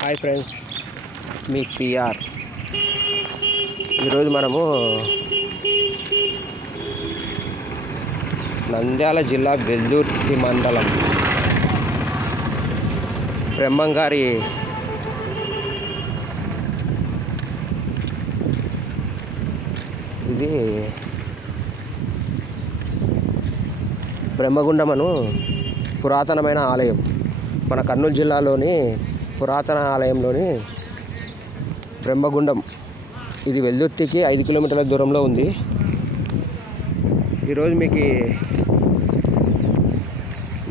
Hi friends, మీ PR. ఈరోజు మనము నంద్యాల జిల్లా వెల్దుర్తి మండలం బ్రహ్మంగారి ఇది బ్రహ్మగుండమను పురాతనమైన ఆలయం. మన కర్నూలు జిల్లాలోని పురాతన ఆలయంలోని బ్రహ్మగుండం. ఇది వెల్దుర్తికి 5 కిలోమీటర్ల దూరంలో ఉంది. ఈరోజు మీకు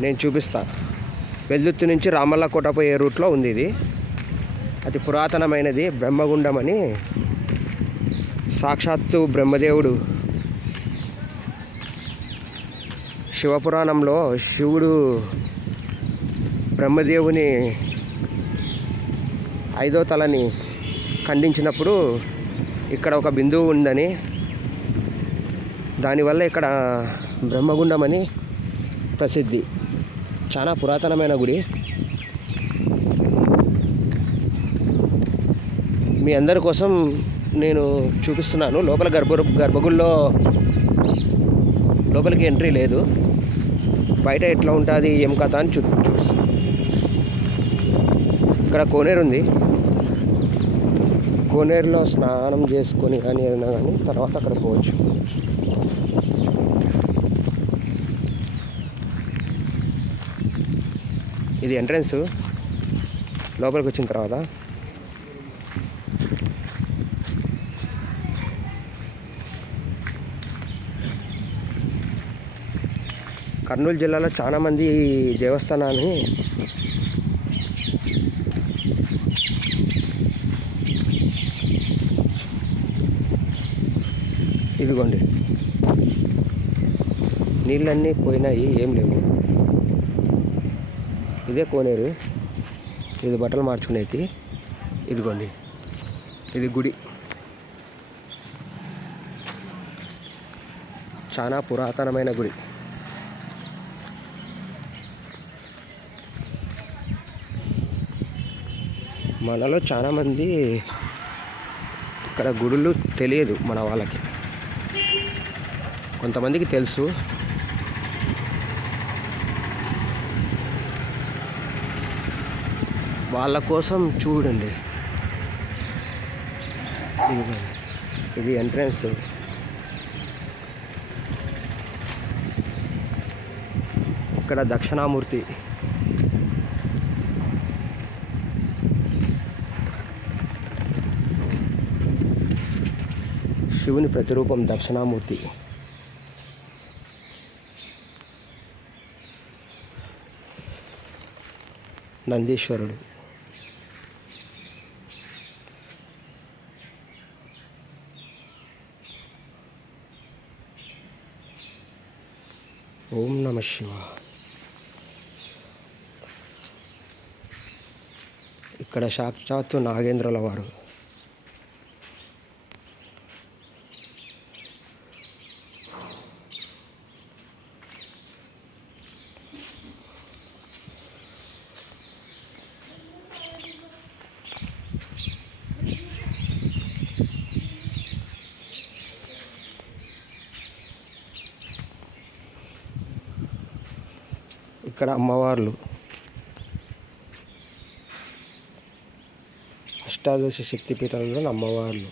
నేను చూపిస్తా. వెల్దుర్తి నుంచి రామల్లకోట పోయే రూట్లో ఉంది. ఇది అతి పురాతనమైనది బ్రహ్మగుండం అని సాక్షాత్తు బ్రహ్మదేవుడు శివపురాణంలో శివుడు బ్రహ్మదేవుని 5వ తలని ఖండించినప్పుడు ఇక్కడ ఒక బిందువు ఉందని, దానివల్ల ఇక్కడ బ్రహ్మగుండం అని ప్రసిద్ధి. చాలా పురాతనమైన గుడి. మీ అందరి కోసం నేను చూపిస్తున్నాను. లోపల గర్భగుడిలో లోపలికి ఎంట్రీ లేదు. బయట ఎట్లా ఉంటుంది ఏం కథ అని చూపిస్తాను. ఇక్కడ కోనేరు ఉంది. కోనేరులో స్నానం చేసుకొని కానీ ఏదైనా కానీ తర్వాత అక్కడ పోవచ్చు. ఇది ఎంట్రన్స్. లోపలికి వచ్చిన తర్వాత కర్నూలు జిల్లాలో చాలామంది ఈ దేవస్థానాన్ని ఇదిగోండి, నీళ్ళన్నీ పోయినాయి, ఏం లేవు. ఇదే కోనేరు. ఇది బట్టలు మార్చుకునేది. ఇదిగోండి, ఇది గుడి. చాలా పురాతనమైన గుడి. మనలో చాలామంది ఇక్కడ గుడులు తెలియదు. మన వాళ్ళకి కొంతమందికి తెలుసు. వాళ్ళ కోసం చూడండి. ఇది ఎంట్రన్స్. ఇక్కడ దక్షిణామూర్తి. శివుని ప్రతిరూపం దక్షిణామూర్తి. నందీశ్వరుడు. ఓం నమః శివాయ. ఇక్కడ సాక్షాత్తు నాగేంద్రుల వారు. ఇక్కడ అమ్మవార్లు. అష్టాదశ శక్తిపీఠాలలో అమ్మవార్లు.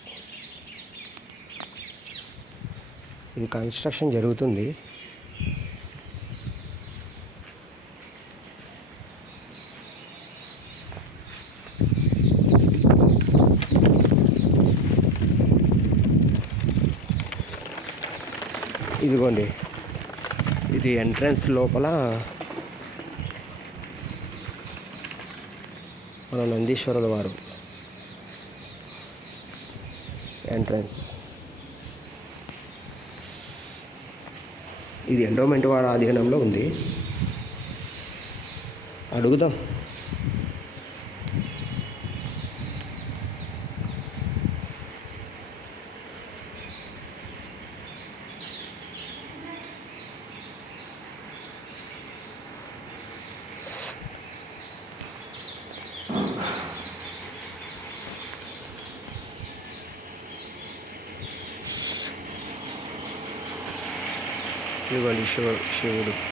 ఇది కన్స్ట్రక్షన్ జరుగుతుంది. ఇదిగోండి, ఇది ఎంట్రన్స్. లోపల మన నందీశ్వరుల వారు ఎంట్రన్స్. ఇది ఎండోమెంట్ వారి ఆధీనంలో ఉంది. అడుగుదాం. ఇదిగోండి శివుడు